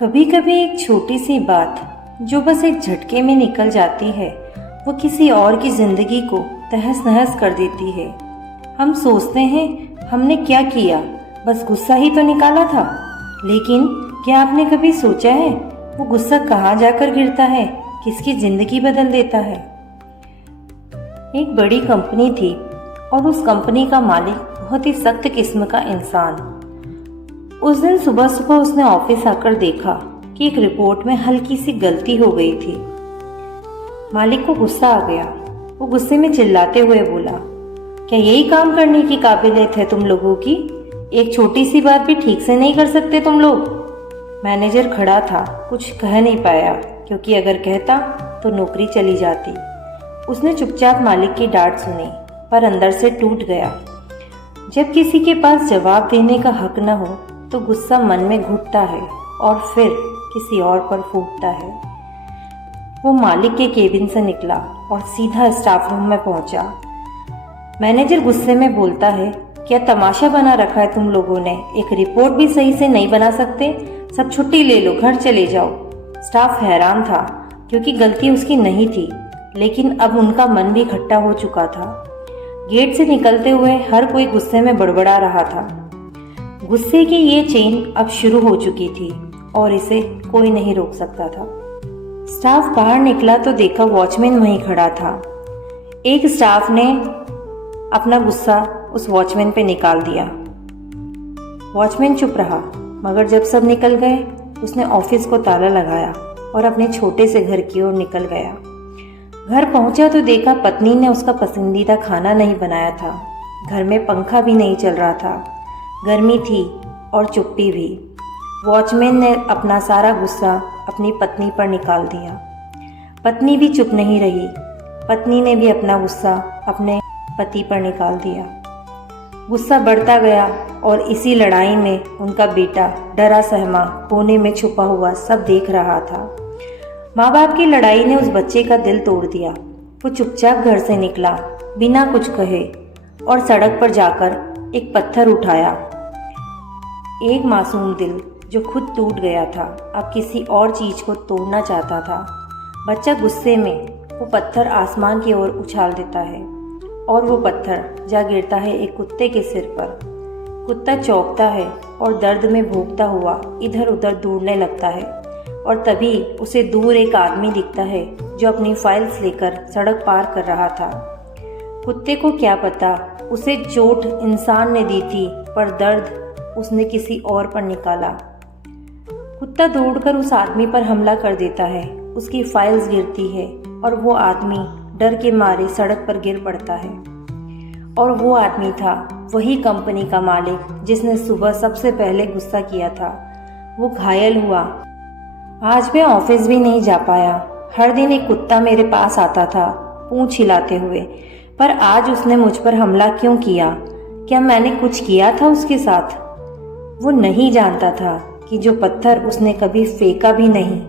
कभी कभी एक छोटी सी बात जो बस एक झटके में निकल जाती है वो किसी और की जिंदगी को तहस नहस कर देती है। हम सोचते हैं हमने क्या किया, बस गुस्सा ही तो निकाला था। लेकिन क्या आपने कभी सोचा है वो गुस्सा कहाँ जाकर गिरता है, किसकी जिंदगी बदल देता है। एक बड़ी कंपनी थी और उस कंपनी का मालिक बहुत ही सख्त किस्म का इंसान। उस दिन सुबह सुबह उसने ऑफिस आकर देखा कि एक रिपोर्ट में हल्की सी गलती हो गई थी। मालिक को गुस्सा आ गया। वो गुस्से में चिल्लाते हुए बोला, क्या यही काम करने की काबिलियत है तुम लोगों की? एक छोटी सी बात भी ठीक से नहीं कर सकते तुम लोग। मैनेजर खड़ा था, कुछ कह नहीं पाया क्योंकि अगर कहता तो नौकरी चली जाती। उसने चुपचाप मालिक की डांट सुनी पर अंदर से टूट गया। जब किसी के पास जवाब देने का हक न हो तो गुस्सा मन में घुटता है और फिर किसी और पर फूटता है। वो मालिक के केबिन से निकला और सीधा स्टाफ रूम में पहुंचा। मैनेजर गुस्से में बोलता है, क्या तमाशा बना रखा है तुम लोगों ने? एक रिपोर्ट भी सही से नहीं बना सकते? सब छुट्टी ले लो, घर चले जाओ। स्टाफ हैरान था क्योंकि गलती उसकी नहीं थी, लेकिन अब उनका मन भी खट्टा हो चुका था। गेट से निकलते हुए हर कोई गुस्से में बड़बड़ा रहा था। गुस्से की ये चेन अब शुरू हो चुकी थी और इसे कोई नहीं रोक सकता था। स्टाफ बाहर निकला तो देखा वॉचमैन वहीं खड़ा था। एक स्टाफ ने अपना गुस्सा उस वॉचमैन पे निकाल दिया। वॉचमैन चुप रहा, मगर जब सब निकल गए उसने ऑफिस को ताला लगाया और अपने छोटे से घर की ओर निकल गया। घर पहुंचा तो देखा पत्नी ने उसका पसंदीदा खाना नहीं बनाया था। घर में पंखा भी नहीं चल रहा था, गर्मी थी और चुप्पी भी। वॉचमैन ने अपना सारा गुस्सा अपनी पत्नी पर निकाल दिया। पत्नी भी चुप नहीं रही। पत्नी ने भी अपना गुस्सा अपने पति पर निकाल दिया। गुस्सा बढ़ता गया और इसी लड़ाई में उनका बेटा डरा सहमा कोने में छुपा हुआ सब देख रहा था। माँ बाप की लड़ाई ने उस बच्चे का दिल तोड़ दिया। वो चुपचाप घर से निकला बिना कुछ कहे और सड़क पर जाकर एक पत्थर उठाया। एक मासूम दिल जो खुद टूट गया था अब किसी और चीज को तोड़ना चाहता था। बच्चा गुस्से में वो पत्थर आसमान की ओर उछाल देता है और वो पत्थर जा गिरता है एक कुत्ते के सिर पर। कुत्ता चौंकता है और दर्द में भूखता हुआ इधर उधर दौड़ने लगता है और तभी उसे दूर एक आदमी दिखता है जो अपनी फाइल्स लेकर सड़क पार कर रहा था। कुत्ते को क्या पता उसे चोट इंसान ने दी थी, पर दर्द उसने किसी और पर निकाला। कुत्ता दौड़कर उस आदमी पर हमला कर देता है। उसकी फाइल्स गिरती है और वो आदमी डर के मारे सड़क पर गिर पड़ता है। और वो आदमी था वही कंपनी का मालिक जिसने सुबह सबसे पहले गुस्सा किया था। वो घायल हुआ। आज मैं ऑफिस भी नहीं जा पाया। हर दिन एक कुत्ता मेरे पास आता था पूंछ हिलाते हुए, पर आज उसने मुझ पर हमला क्यों किया? क्या मैंने कुछ किया था उसके साथ? वो नहीं जानता था कि जो पत्थर उसने कभी फेंका भी नहीं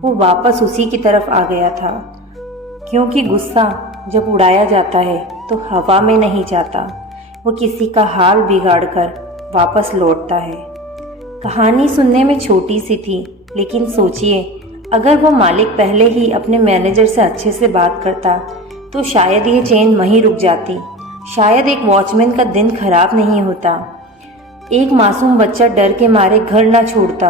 वो वापस उसी की तरफ आ गया था, क्योंकि गुस्सा जब उड़ाया जाता है तो हवा में नहीं जाता, वो किसी का हाल बिगाड़कर वापस लौटता है। कहानी सुनने में छोटी सी थी, लेकिन सोचिए अगर वो मालिक पहले ही अपने मैनेजर से अच्छे से बात करता तो शायद ये चेन वहीं रुक जाती। शायद एक वॉचमैन का दिन खराब नहीं होता। एक मासूम बच्चा डर के मारे घर न छोड़ता।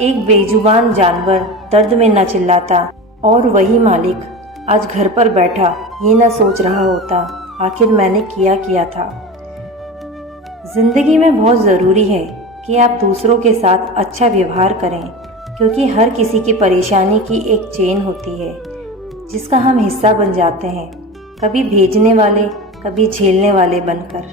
एक बेजुबान जानवर दर्द में न चिल्लाता और वही मालिक आज घर पर बैठा ये न सोच रहा होता आखिर मैंने किया था। जिंदगी में बहुत ज़रूरी है कि आप दूसरों के साथ अच्छा व्यवहार करें, क्योंकि हर किसी की परेशानी की एक चेन होती है जिसका हम हिस्सा बन जाते हैं, कभी भेजने वाले कभी झेलने वाले बनकर।